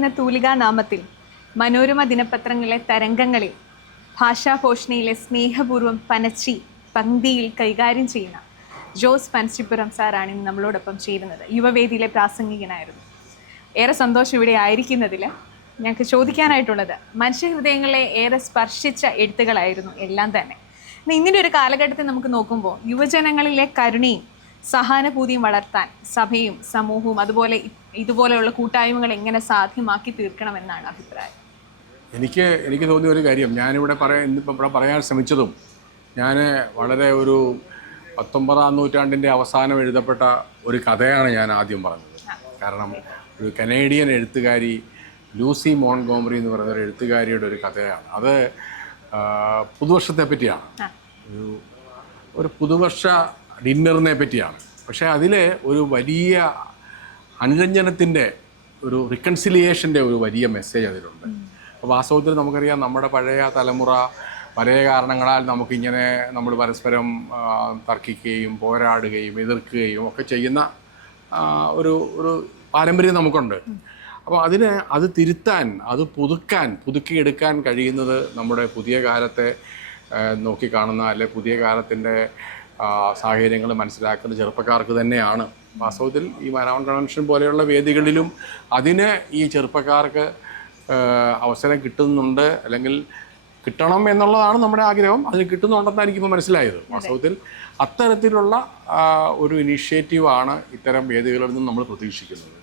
എന്ന തൂലികാനാമത്തിൽ മനോരമ ദിനപത്രങ്ങളിലെ തരംഗങ്ങളിൽ ഭാഷാഭോഷണിയിലെ സ്നേഹപൂർവ്വം പനച്ചി പങ്ക്തിയിൽ കൈകാര്യം ചെയ്യുന്ന ജോസ് പനച്ചിപ്പുറം സാറാണ് ഇന്ന് നമ്മളോടൊപ്പം ചേരുന്നത്. യുവവേദിയിലെ പ്രാസംഗികനായിരുന്നു. ഏറെ സന്തോഷം ഇവിടെ ആയിരിക്കുന്നതിൽ. ഞങ്ങൾക്ക് ചോദിക്കാനായിട്ടുള്ളത്, മനുഷ്യഹൃദയങ്ങളെ ഏറെ സ്പർശിച്ച എഴുത്തുകളായിരുന്നു എല്ലാം തന്നെ. ഇങ്ങനെ ഒരു കാലഘട്ടത്തിൽ നമുക്ക് നോക്കുമ്പോൾ യുവജനങ്ങളിലെ കരുണയും സഹാനുഭൂതിയും വളർത്താൻ സഭയും സമൂഹവും അതുപോലെ ഇതുപോലെയുള്ള കൂട്ടായ്മകൾ എങ്ങനെ സാധ്യമാക്കി തീർക്കണമെന്നാണ് അഭിപ്രായം? എനിക്ക് തോന്നിയ ഒരു കാര്യം ഞാനിവിടെ ഇന്നിപ്പോൾ പറയാൻ ശ്രമിച്ചതും, ഞാൻ വളരെ ഒരു 19-ാം നൂറ്റാണ്ടിൻ്റെ അവസാനം എഴുതപ്പെട്ട ഒരു കഥയാണ് ഞാൻ ആദ്യം പറഞ്ഞത്. കാരണം ഒരു കനേഡിയൻ എഴുത്തുകാരി ലൂസി മോൺഗോമറി എന്ന് പറയുന്ന ഒരു എഴുത്തുകാരിയുടെ ഒരു കഥയാണ്. അത് പുതുവർഷത്തെ പറ്റിയാണ്, ഒരു പുതുവർഷ ഡിന്നറിനെ പറ്റിയാണ്. പക്ഷേ അതിൽ ഒരു വലിയ അനുരഞ്ജനത്തിൻ്റെ, ഒരു റിക്കൺസിലിയേഷൻ്റെ ഒരു വലിയ മെസ്സേജ് അതിലുണ്ട്. അപ്പോൾ വാസ്തവത്തിൽ നമുക്കറിയാം, നമ്മുടെ പഴയ തലമുറ പല കാരണങ്ങളാൽ നമ്മൾ പരസ്പരം തർക്കിക്കുകയും പോരാടുകയും എതിർക്കുകയും ഒക്കെ ചെയ്യുന്ന ഒരു പാരമ്പര്യം നമുക്കുണ്ട്. അപ്പോൾ അത് തിരുത്താൻ, അത് പുതുക്കിയെടുക്കാൻ കഴിയുന്നത് നമ്മുടെ പുതിയ കാലത്തെ നോക്കിക്കാണുന്ന, അല്ലെ പുതിയ കാലത്തിൻ്റെ സാഹചര്യങ്ങൾ മനസ്സിലാക്കുന്ന ചെറുപ്പക്കാർക്ക് തന്നെയാണ്. വാസ്തവത്തിൽ ഈ മരാമൺ കൺവെൻഷൻ പോലെയുള്ള വേദികളിലും അതിന് ഈ ചെറുപ്പക്കാർക്ക് അവസരം കിട്ടുന്നുണ്ട്, അല്ലെങ്കിൽ കിട്ടണം എന്നുള്ളതാണ് നമ്മുടെ ആഗ്രഹം. അതിന് കിട്ടുന്നുണ്ടെന്നാണ് എനിക്കിപ്പോൾ മനസ്സിലായത്. വാസ്തവത്തിൽ അത്തരത്തിലുള്ള ഒരു ഇനീഷ്യേറ്റീവാണ് ഇത്തരം വേദികളിൽ നിന്നും നമ്മൾ പ്രതീക്ഷിക്കുന്നത്.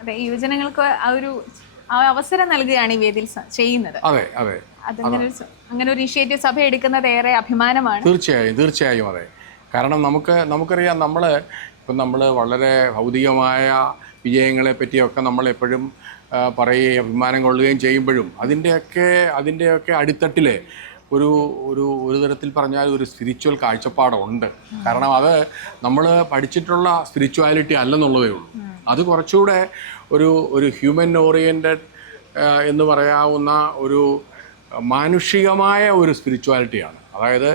അതെ, യുവജനങ്ങൾക്ക് അവസരം നൽകുകയാണ് ഈ വേദിയിൽ ചെയ്യുന്നത്. അതെ അതെ, അങ്ങനെ ഒരു ഇനീഷ്യേറ്റീവ് സഭ എടുക്കുന്നത് ഏറെ അഭിമാനമാണ്. തീർച്ചയായും അതെ. കാരണം നമുക്കറിയാം, നമ്മൾ വളരെ ഭൗതികമായ വിജയങ്ങളെ പറ്റിയൊക്കെ നമ്മളെപ്പോഴും പറയുകയും അഭിമാനം കൊള്ളുകയും ചെയ്യുമ്പോഴും അതിൻ്റെയൊക്കെ അടിത്തട്ടിൽ ഒരു തരത്തിൽ പറഞ്ഞാൽ ഒരു സ്പിരിച്വൽ കാഴ്ചപ്പാടുണ്ട്. കാരണം അത് നമ്മൾ പഠിച്ചിട്ടുള്ള സ്പിരിച്വാലിറ്റി അല്ലെന്നുള്ളതേ ഉള്ളൂ. അത് കുറച്ചുകൂടെ ഒരു ഹ്യൂമൻ ഓറിയൻറ്റഡ് എന്ന് പറയാവുന്ന ഒരു മാനുഷികമായ ഒരു സ്പിരിച്വാലിറ്റിയാണ്. അതായത്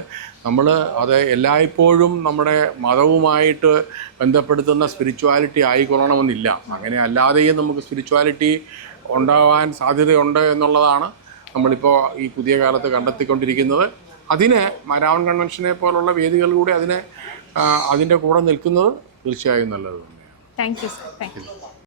അത് എല്ലായ്പ്പോഴും നമ്മുടെ മതവുമായിട്ട് ബന്ധപ്പെടുത്തുന്ന സ്പിരിച്വാലിറ്റി ആയിക്കൊള്ളണമെന്നില്ല. അങ്ങനെ അല്ലാതെയും നമുക്ക് സ്പിരിച്വാലിറ്റി ഉണ്ടാവാൻ സാധ്യതയുണ്ട് എന്നുള്ളതാണ് നമ്മളിപ്പോൾ ഈ പുതിയ കാലത്ത് കണ്ടെത്തിക്കൊണ്ടിരിക്കുന്നത്. അതിന് മരാമൺ കൺവെൻഷനെ പോലുള്ള വേദികളിലൂടെ അതിൻ്റെ കൂടെ നിൽക്കുന്നത് തീർച്ചയായും നല്ലത് തന്നെയാണ്. Thank you sir. Thank you.